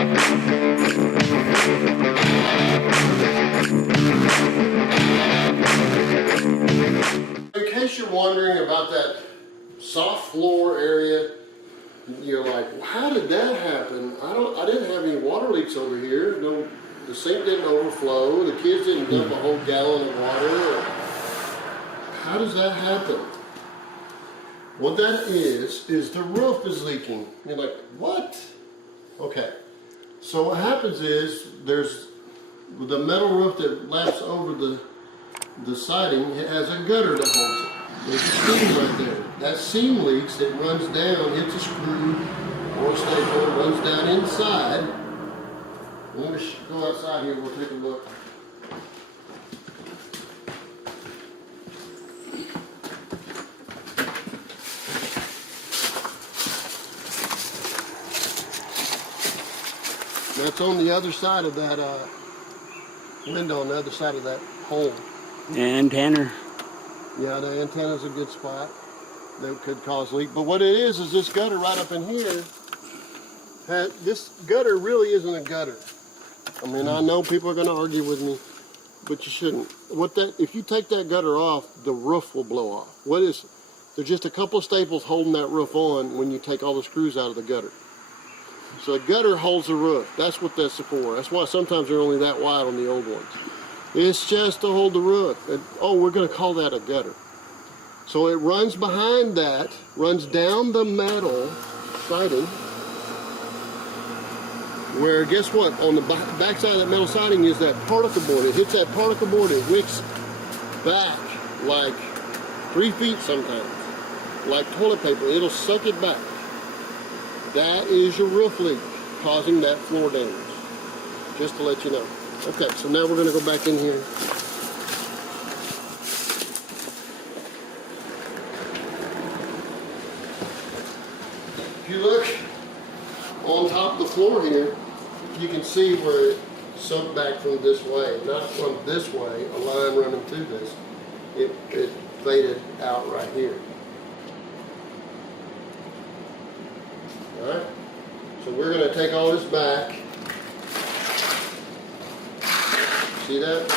In case you're wondering about that soft floor area, you're like, well, how did that happen? I didn't have any water leaks over here. No, the sink didn't overflow. The kids didn't dump a whole gallon of water. How does that happen? What that is the roof is leaking. You're like, what? Okay. So what happens is there's the metal roof that laps over the siding. It has a gutter that holds it. There's a seam right there. That seam leaks, it runs down, hits a screw or a staple, it runs down inside. Let me go outside here, we'll take a look. That's on the other side of that window, on the other side of that hole. Antenna. Yeah, the antenna's a good spot that could cause leak. But what it is this gutter right up in here, this gutter really isn't a gutter. I mean, I know people are going to argue with me, but you shouldn't. If you take that gutter off, the roof will blow off. There's just a couple of staples holding that roof on when you take all the screws out of the gutter. So a gutter holds the roof. That's what that's for. That's why sometimes they're only that wide on the old ones. It's just to hold the roof. We're going to call that a gutter. So it runs behind that, runs down the metal siding, where, guess what, on the back side of that metal siding is that particle board. It hits that particle board, it wicks back like 3 feet sometimes, like toilet paper. It'll suck it back. That is your roof leak causing that floor damage, just to let you know. Okay, so now we're going to go back in here. If you look on top of the floor here, you can see where it sunk back from this way. Not from this way, a line running through this. It faded out right here. Alright, so we're going to take all this back. See that?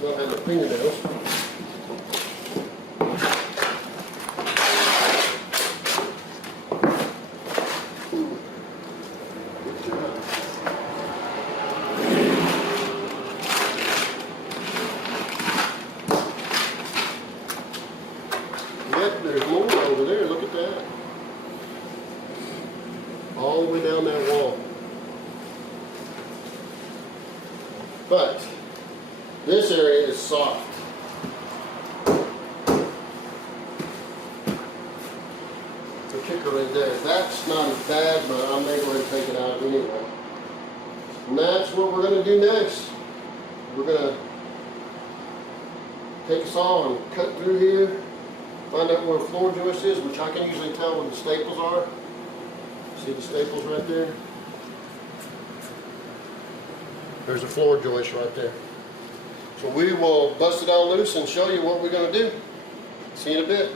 Don't have the fingernails. Yep, there's more over there. Look at that. All the way down that wall. But this area is soft. The kicker right there. That's not as bad, but I may go ahead and take it out anyway. And that's what we're going to do next. We're going to take a saw and cut through here, find out where the floor joist is, which I can usually tell where the staples are. See the staples right there? There's a floor joist right there. So we will bust it all loose and show you what we're going to do. See you in a bit.